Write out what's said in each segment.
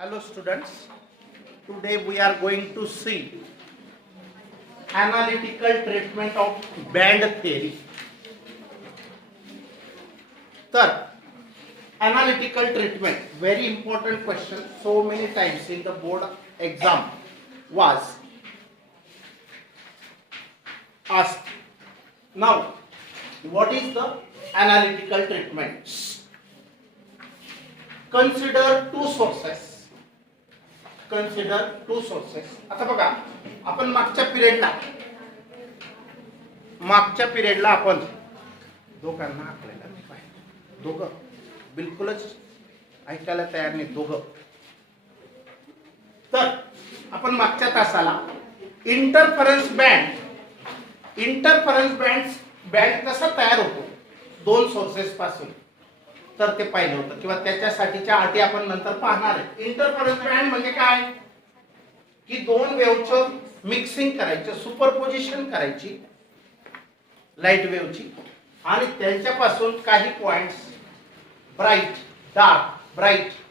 Hello students, today we are going to see analytical treatment of band theory. तर analytical treatment, very important question, so many times in the board exam was asked. Now, what is the analytical treatment? Consider two sources. आता बघा, आपण मागच्या पिरियडला आपण दोघांना आकलेला नाही पाहिजे. दोघं बिलकुलच ऐकायला तयार नाही दोघं. तर आपण मागच्या तासाला इंटरफरन्स बँड कसा तयार होतो दोन सोर्सेस पासून तर ते पाहिलं होतं किंवा त्याच्यासाठीच्या अटी आपण नंतर पाहणार आहे. इंटरफरन्स बँड म्हणजे काय की दोन वेव्हचं मिक्सिंग करायचं, सुपरपोजिशन करायची लाईट वेव्हची आणि त्यांच्यापासून काही पॉइंट्स ब्राईट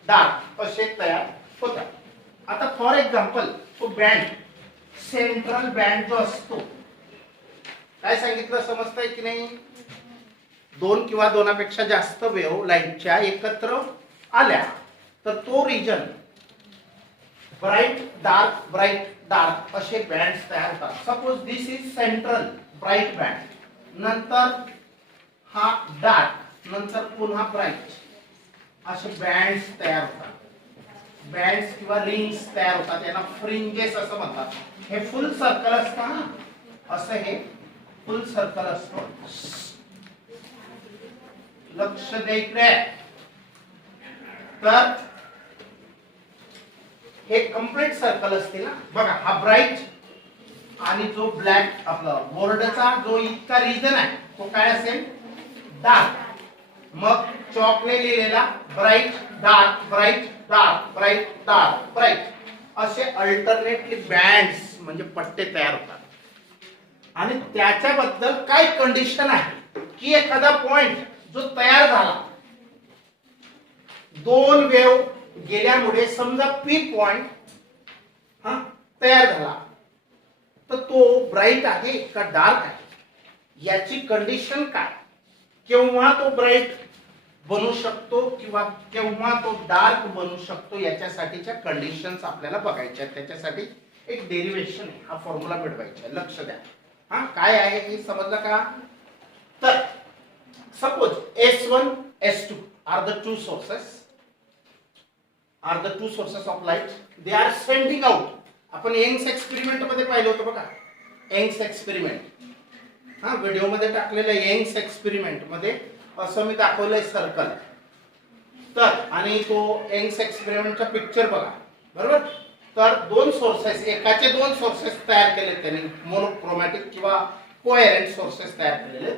डार्क असे तयार होतात. आता फॉर एक्झाम्पल तो बँड सेंट्रल बँड जो असतो, काय सांगितलं समजतंय की नाही, दोन किंवा दोनापेक्षा जास्त वेव्ह लाईटच्या एकत्र आल्या तर तो रिजन ब्राईट डार्क असे बँड्स तयार होतात. Suppose this is central bright band, नंतर हा डार्क, नंतर पुन्हा ब्राईट असे बँड्स तयार होतात. बँड्स किंवा रिंग्स तयार होतात, यांना फ्रिंजेस असं म्हणतात. हे फुल सर्कल असतं ना, असं हे फुल सर्कल असतो. लक्ष द्यायचंय. तर हे कंप्लीट सर्कल असते ना, बघा हा ब्राईट आणि जो ब्लॅक आपला बोर्डचा जो इतका रिजन आहे तो काय असेल, डार्क. मग चॉकने लिहिलेला ब्राईट डार्क असे अल्टरनेटली बँड्स म्हणजे पट्टे तयार होतात. आणि त्याच्याबद्दल काय कंडिशन आहे की एखादा पॉइंट जो तयार झाला, दोन वेव्ह गेल्यामुळे समजा पी पॉइंट तयार झाला, तर तो ब्राईट आहे का डार्क आहे याची कंडिशन काय, केव्हा तो ब्राईट बनू शकतो किंवा केव्हा तो डार्क बनू शकतो, याच्यासाठीच्या कंडिशन्स आपल्याला बघायच्या आहेत. त्याच्यासाठी एक डेरिव्हेशन आहे, हा फॉर्म्युला मिळवायचा आहे. लक्ष द्या. काय आहे हे समजलं का? तर suppose S1 S2 are the two sources of light. They are sending out. आपण यंग्स एक्सपेरिमेंट मध्ये पाहिलं होतं बघा, यंग्स एक्सपेरिमेंट, व्हिडिओ मध्ये टाकलेलं यंग्स एक्सपेरिमेंट मध्ये असं मी दाखवलंय सर्कल. तर आणि तो यंग्स एक्सपेरिमेंटचा पिक्चर बघा, बरोबर. तर दोन सोर्सेस, एकाचे दोन सोर्सेस तयार केले त्यांनी, मोनोक्रोमॅटिक किंवा कोहेरेंट सोर्सेस तयार केलेले.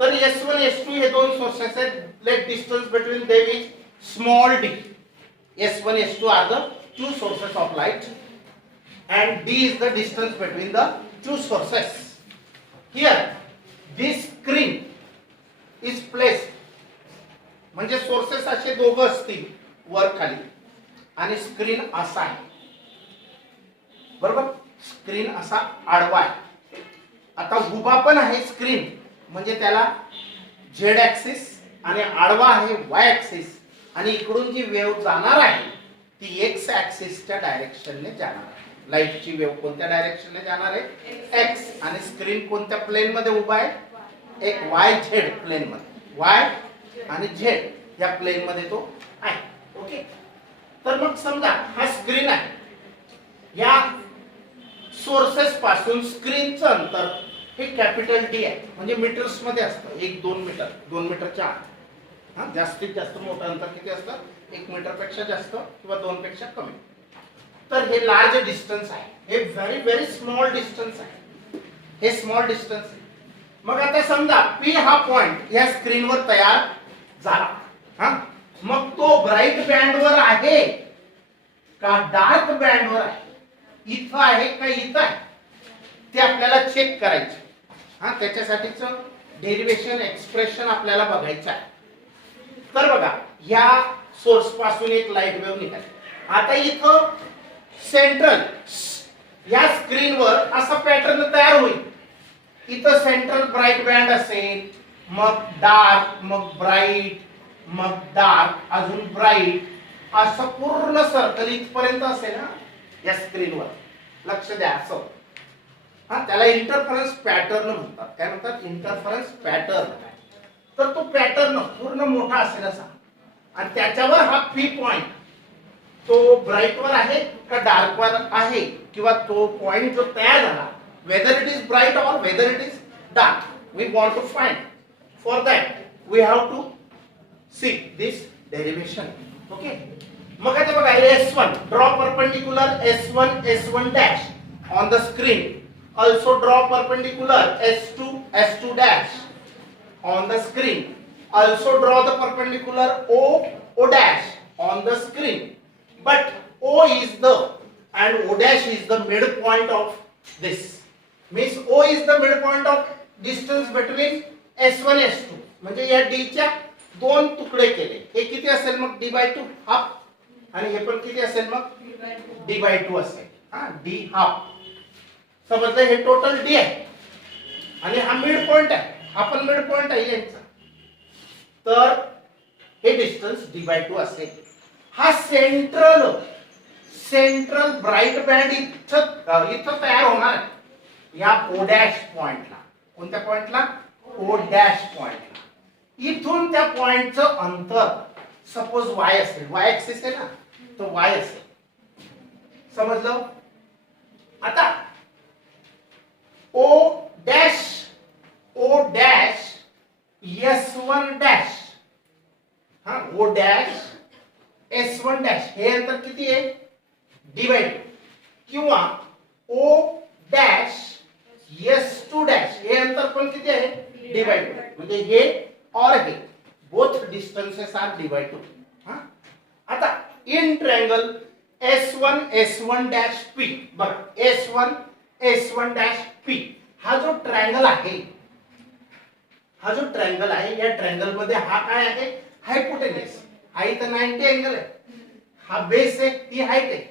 तर S1 S2 हे दोन सोर्सेस आहेत. Let distance between them is small d. S1 S2 are the two sources of light and d is the distance between the two sources. Here this screen is placed, म्हणजे sources असे दोघं असतील वर खाली आणि screen असा आहे, बरोबर. स्क्रीन असा आडवा आहे. आता उभा पण आहे स्क्रीन, म्हणजे त्याला झेड ऍक्सिस आणि आडवा आहे वाय ऍक्सिस, आणि इकडून जी वेव्ह जाणार आहे ती एक्स ऍक्सिसच्या डायरेक्शनने जाणार आहे. लाईटची वेव्ह कोणत्या डायरेक्शनने जाणार आहे, एक्स. आणि स्क्रीन कोणत्या प्लेन मध्ये उभा आहे, एक वाय झेड प्लेन मध्ये, वाय आणि झेड या प्लेन मध्ये तो आहे. ओके. तर मग समजा हा स्क्रीन आहे, या सोर्सेस पासून स्क्रीनचं अंतर हे कॅपिटल डी आहे, म्हणजे मीटर्स मध्ये असतं. 1-2 मीटर, 2 मीटरच्या आत. जास्तीत जास्त मोठं अंतर किती असतं, 1 मीटर पेक्षा जास्त किंवा 2 पेक्षा कमी. तर हे लार्ज डिस्टन्स आहे, हे व्हेरी स्मॉल डिस्टन्स आहे, हे स्मॉल डिस्टन्स आहे. मग आता समजा पी हा पॉइंट या स्क्रीनवर तयार झाला, मग तो ब्राईट बँडवर आहे का डार्क बँडवर आहे, इथं आहे का इथं आहे, ते आपल्याला चेक करायचं. त्याच्यासाठीच डेरिव्हेशन एक्सप्रेशन आपल्याला बघायचं आहे. तर बघा, या सोर्स पासून एक लाईट वेव्ह निघाली, आता इथं सेंट्रल या स्क्रीनवर असा पॅटर्न तयार होईल. इथं सेंट्रल ब्राईट बँड असेल, मग डार्क, मग ब्राईट, मग डार्क, अजून ब्राईट, असं पूर्ण सर्कल इथपर्यंत असेल ना या स्क्रीनवर. लक्ष द्या असं. हा, त्याला इंटरफरन्स पॅटर्न म्हणतात. काय म्हणतात? Interference pattern. तर तो पॅटर्न पूर्ण मोठा असेल असा, आणि त्याच्यावर हा पी पॉइंट तो ब्राईट वर आहे का डार्क वर आहे, किंवा तो पॉइंट जो तयार झाला, whether it is bright or whether it is dark, we want to find. For that we have to see this derivation. Okay. मग आता बघा, S1 draw perpendicular S1 S1 dash on the screen. Also draw perpendicular S2 dash on the screen. Also draw the perpendicular O dash on the screen. But O is the and O dash is the midpoint of this. Means O is the midpoint of distance between S1 S2. म्हणजे या D च्या दोन तुकडे केले. हे किती असेल मग? D/2 half. आणि हे पण किती असेल मग? D/2 असेल. हा, D हाफ. समजलं? हे टोटल डी आहे आणि हा मिड पॉइंट आहे, हा पण मिड पॉइंट आहे यांचा. तर हे डिस्टन्स D/2 असेल. हा सेंट्रल ब्राईट बँड इथं तयार होणार या O डॅश पॉइंटला. कोणत्या पॉइंटला? O डॅश पॉइंटला. इथून त्या पॉइंटचं अंतर सपोज y असेल, y ऍक्सिस आहे ना, तो y असेल. समजलं? आता O डॅश S1 डॅश, हा, O डॅश S1 डॅश हे अंतर किती आहे? D/2. किंवा O डॅश S2 डॅश हे अंतर पण किती आहे? D/2. म्हणजे हे और हे बोथ डिस्टन्सेस आर D/2. हा, आता in triangle S1 dash P. बघा, S1 डॅश P हा जो ट्रायंगल आहे, या ट्रायंगल मध्ये हा काय आहे? हायपोटेन्यूस. हा इथं 90 अँगल आहे, हा बेस आहे, ही हाईट आहे.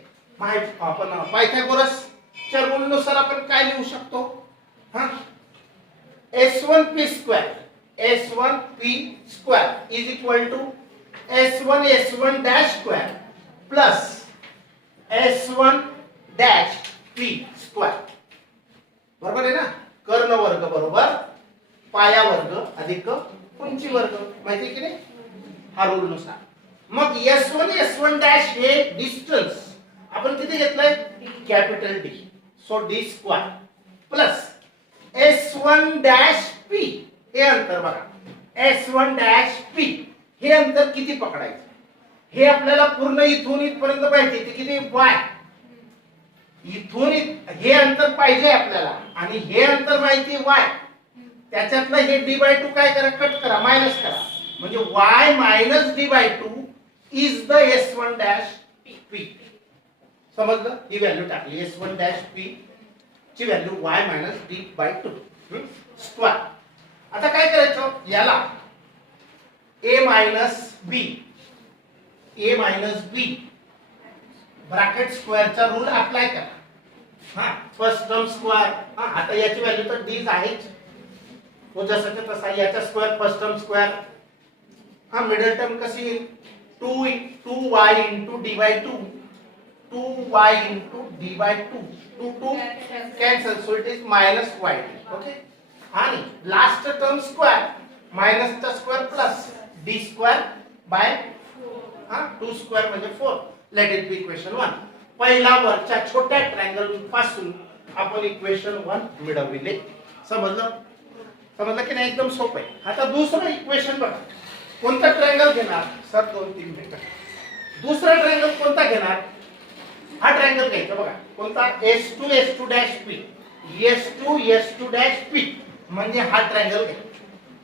आपण पायथागोरस च्या रूल नुसार आपण काय लिहू शकतो? हा, S1P square is equal to S1 dash square plus S1 dash P square. बरोबर आहे ना? कर्ण वर्ग बरोबर पाया वर्ग अधिक उंची वर्ग. माहिती की नाही? हा रूल नुसार. मग S1 डॅश हे डिस्टन्स आपण किती घेतलंय? Capital D. So D square plus S1 dash P हे अंतर. बघा, S1 डॅश P हे अंतर किती पकडायचं? हे आपल्याला पूर्ण इथून इथपर्यंत पाहिजे. ते किती? y. इथून हे अंतर पाहिजे आपल्याला आणि हे अंतर माहिती y. त्याच्यातलं हे D/2 काय करा? कट करा, मायनस करा. म्हणजे y minus D/2 is the S1 dash P. समजलं? ही व्हॅल्यू टाकली. S1 डॅश P ची value y minus D/2 square. आता काय करायचं? याला a मायनस b ब्रॅकेट स्क्वेअरचा रूल अप्लाय करा. हा, फर्स्ट टर्म स्क्वेअर. हा, आता याची व्हॅल्यू तर d आहेच, तो जसं तसा याचा स्क्वेअर, फर्स्ट टर्म स्क्वेअर. हा, मिडल टर्म कशी येईल? 2y into D/2, 2y into D/2, 2 cancel, so it is minus y. Okay. आणि लास्ट टर्म स्क्वेअर मायनस चा square plus d square by 2 square म्हणजे 4. Let it be equation 1. पहिला वरच्या छोट्या triangle पासून आपण इक्वेशन 1 मिळवले. समजलं की नाही? एकदम सोपं आहे. आता दुसरं इक्वेशन बघा. कोणता ट्रायंगल घेणार? सर 2-3 मिनिटं. दुसरा ट्रायंगल कोणता घेणार? हा ट्रायंगल घ्यायचा. बघा, कोणता? S2 dash P. S2 dash P म्हणजे हा ट्रायंगल घ्या.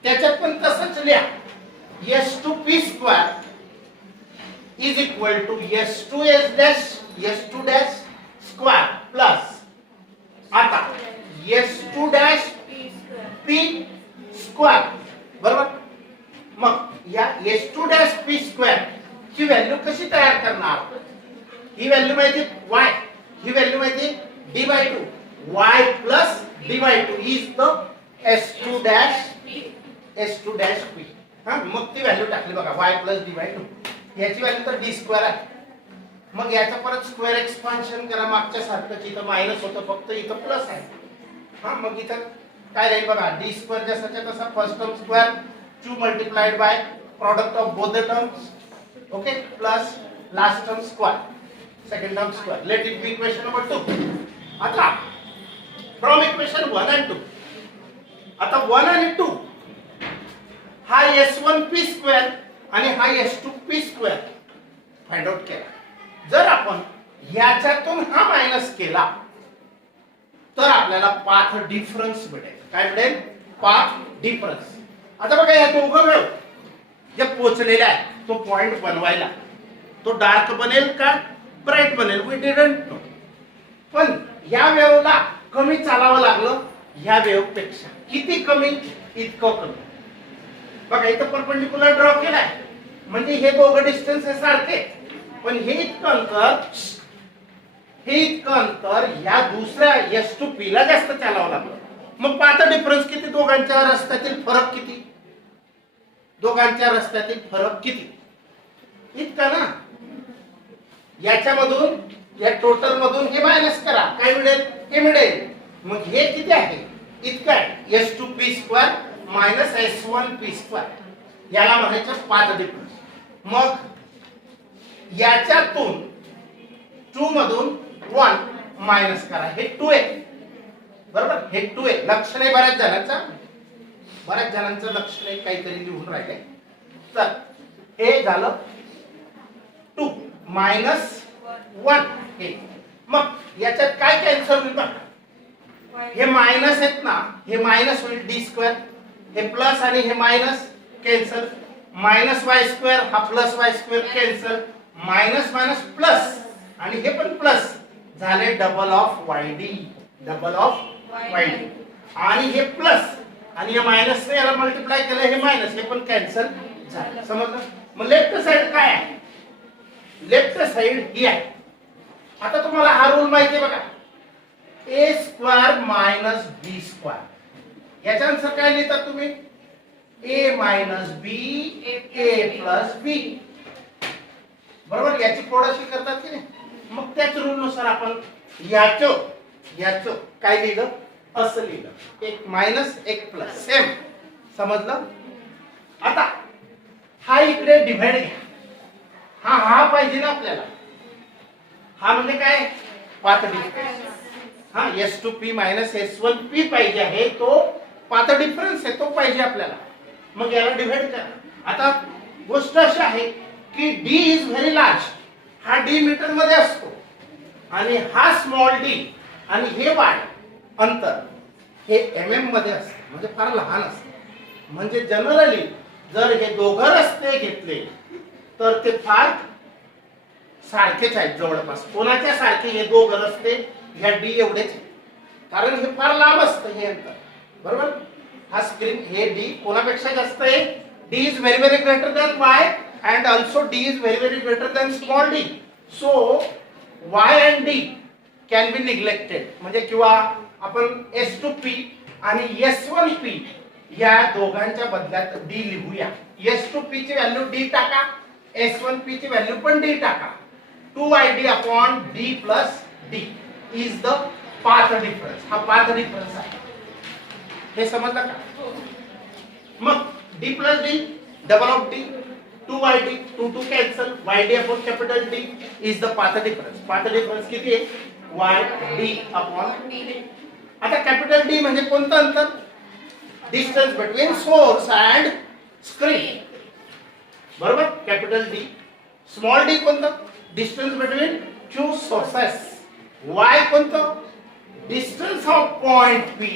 त्याच्यात पण तसंच लिहा. S2P square is equal to S2 dash square plus आता S2 डॅश P स्क्वेअर. बरोबर? मग या S2 डॅश P स्क्वेअर ची व्हॅल्यू कशी तयार करणार? ही व्हॅल्यू माहिती y, ही व्हॅल्यू माहिती d/2, y plus d/2 is the s2 dash p. हा, मग ती व्हॅल्यू टाकली बघा y प्लस d/2. याची व्हॅल्यू तर d² आहे. मग याचा परत स्क्वेअर एक्सपान्शन करा मागच्या सारखंच. इथं मायनस होतं फक्त इथं प्लस आहे. हा, मग इथं काय राहील बघा d² जसाच्या तसा first term square 2 multiplied by product of both the terms, okay, plus last term square second term square. Let it be equation number 2. आता फ्रॉम इक्वेशन 1 and 2, आता 1 आणि 2 हा s1p² आणि हा s2p² फाइंड आउट केला. जर आपण याच्यातून हा मायनस केला तर आपल्याला पाथ डिफरन्स मिळेल. काय मिळेल? Path difference. आता बघा या दोघं वेव जे पोचलेले आहे तो पॉइंट बनवायला तो डार्क बनेल का ब्राईट बनेल वी डिडंट नो. पण या वेवला कमी चालावं लागलं ह्या वेव पेक्षा. किती कमी? इतकं कमी. बघा इथं परपेंडिक्युलर ड्रॉ केलाय म्हणजे हे दोघं डिस्टन्स हे सारखे, पण हे इतकं अंतर या दुसऱ्या s2p ला जास्त चालावं लागलं. मग पाथ डिफरन्स किती? दोघांच्या रस्त्यातील फरक किती? दोघांच्या रस्त्यातील फरक किती? इतका ना. याच्यामधून या टोटल मधून हे मायनस करा, काय मिळेल? हे मिळेल. मग हे किती आहे? इतकं आहे s2p² मायनस s1p². याला म्हणायचं पाथ डिफरन्स. मग याच्यातून 2 मधून 1 मायनस करा, हे 2 आहे बरोबर. हे 2 आहे. लक्ष नाही बऱ्याच जणांचं लक्ष नाही, काहीतरी लिहून राहिले. तर हे झालं 2 मायनस 1 हे. मग याच्यात काय कॅन्सल होईल बघा. हे मायनस आहेत ना, हे मायनस होईल d². हे प्लस आणि हे मायनस कॅन्सल. मायनस y² हा plus y² cancel. Minus minus plus आणि हे पण प्लस झाले डबल ऑफ yd. आणि हे प्लस आणि हे मायनस ने याला मल्टिप्लाय केलं, हे मायनस, हे पण कॅन्सल झालं. समजलं? मग लेफ्ट साइड काय आहे? लेफ्ट साइड ही आहे. आता तुम्हाला हा रूल माहिती आहे बघा, a² मायनस b². याच्या आन्सर काय लिहितात तुम्ही? a minus b a plus b. बरोबर. याची थोडीशी करतात की नाही. मग त्याच रूल नुसार आपण याचं काय लिहिलं? असं लिहिलं, एक मायनस एक प्लस. सेम. समजलं? आता हा इकडे डिवाइड घ्या. हा पाहिजे ना आपल्याला. हा म्हणजे काय? Path difference. हा s2p मायनस s1p पाहिजे आहे, तो पाथ डिफरन्स आहे, तो पाहिजे आपल्याला. मग याला डिवाइड करा. आता गोष्ट अशी आहे की d इज व्हेरी लार्ज. हा d मीटर मध्ये असतो आणि हा स्मॉल d आणि हे y अंतर हे mm मध्ये असते, म्हणजे फार लहान असते. म्हणजे जनरली जर हे दोघं रस्ते घेतले तर ते फार सारखेच आहेत जवळपास. कोणाच्या सारखे? हे दोघं रस्ते ह्या d एवढेच, कारण हे फार लांब असतं हे अंतर. बरोबर. हा स्क्रीन हे d कोणापेक्षा जास्त आहे? d is very very greater than y and also d is very very greater than small d. So y and d can be neglected. म्हणजे किंवा आपण s2p आणि s1p या दोघांच्या बदल्यात d लिहूया. s2p ची व्हॅल्यू d टाका, s1p ची व्हॅल्यू पण d टाका. 2yd upon d plus d is the path difference. हा पाथ डिफरन्स आहे. हे समजलं का? मग d plus d double of d 2yd 2 cancel, yd upon capital D is the path difference. Path difference किती आहे? yd upon d. आता capital D म्हणजे कोणतं अंतर? Distance between source and screen. बरोबर. Capital D. स्मॉल d कोणतं? Distance between two sources. y कोणतं? Distance of point P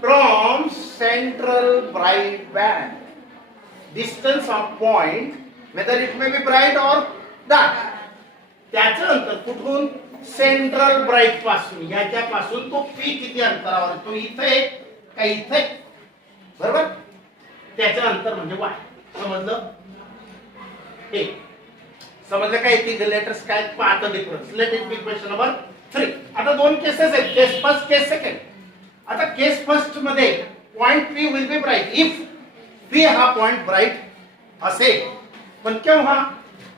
from central bright band. Distance of point whether it may be bright और dark. त्याचं अंतर कुठून? Central bright पासून. याच्या पासून तो P किती अंतरावर? तो इथे का इथे? बरोबर. त्याचं अंतर म्हणजे y. समजलं? हे समजलं काय? ती लेटर्स काय? Path difference. Let it be equation number 3. आता दोन केसेस आहेत, केस फर्स्ट, केस सेकंड. आता केस फर्स्ट मध्ये point P will be bright if P हा पॉइंट ब्राइट असेल. पण केव्हा?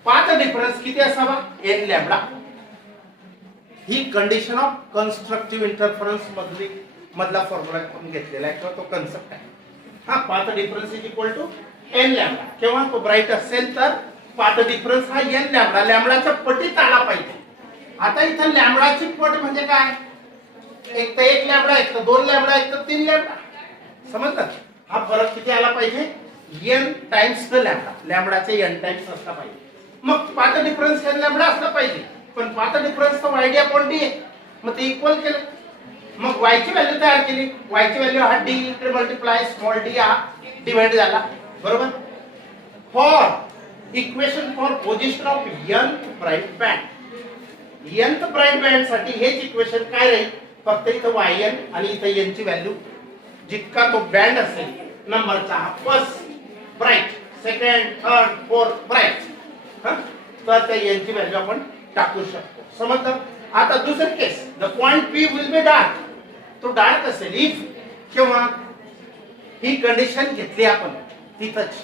पाथ डिफरन्स किती असावा? n lambda. ही कंडिशन ऑफ कन्स्ट्रक्टिव्ह इंटरफरन्स मधला फॉर्म्युला आपण घेतलेला आहे किंवा तो कन्सेप्ट आहे. हा path difference is equal to n lambda. केव्हा तो ब्राइट असेल तर पाथ डिफरन्स हा n लॅम्बडा, लॅम्बडाच्या पटीत आला पाहिजे. आता इथं लॅम्बडाची पट म्हणजे काय? एक तर 1 लॅम्बडा, एक तर 2 लॅम्बडा, एक तर 3 लॅम्बडा. समजलं? हा फरक किती आला पाहिजे? n times lambda. लॅम्बडाचे n टाइम्स असला पाहिजे. मग पाथ डिफरन्स n लॅम्बडा असला पाहिजे. पण पाथ डिफरन्स तर y d अपॉन d आहे. मग ते इक्वल केलं. मग y ची व्हॅल्यू तयार केली. y ची व्हॅल्यू हा d इकडे मल्टिप्लाय स्मॉल d हा डिवाइड झाला. बरोबर? For equation for position of nth bright band. nth bright band साठी हेच इक्वेशन काय राहील? फक्त इथं yn आणि इथं n ची व्हॅल्यू जितका तो बँड असेल नंबरचा, first bright, second, third, fourth bright, तर त्या n ची व्हॅल्यू आपण टाकू शकतो. समजलं? आता दुसरी case, the point P will be dark. तो डार्क असेल इफ किंवा ही कंडिशन घेतली आपण तिथंच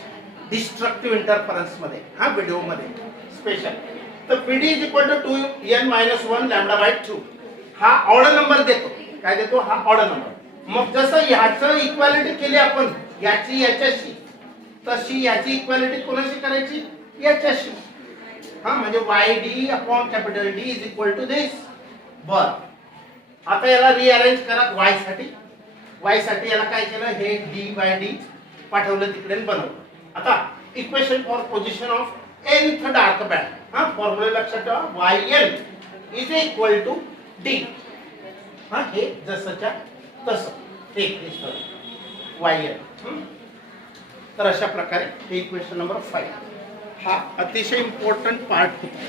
डिस्ट्रक्टिव्ह इंटरफरन्स मध्ये, हा व्हिडिओ मध्ये स्पेशल. तर PD is equal to 2n-1 lambda by 2. हा ऑड नंबर देतो. काय देतो? हा ऑड नंबर. मग जसं ह्याचं इक्वालिटी केली आपण याची याच्याशी, तशी याची इक्वालिटी कोणाशी करायची? याच्याशी. हा म्हणजे YD upon capital D is equal to this. बर, आता याला रिअरेंज करा. y साठी याला काय केलं? हे d/d पाठवलं तिकडे बनवलं. आता equation for position of nth dark band. हा फॉर्म्युला लक्षात ठेवा. yn is equal to d. हा हे जसंच्या तसं एक yn. तर अशा प्रकारे हे इक्वेशन नंबर 5 हा अतिशय इम्पॉर्टंट पार्ट होता.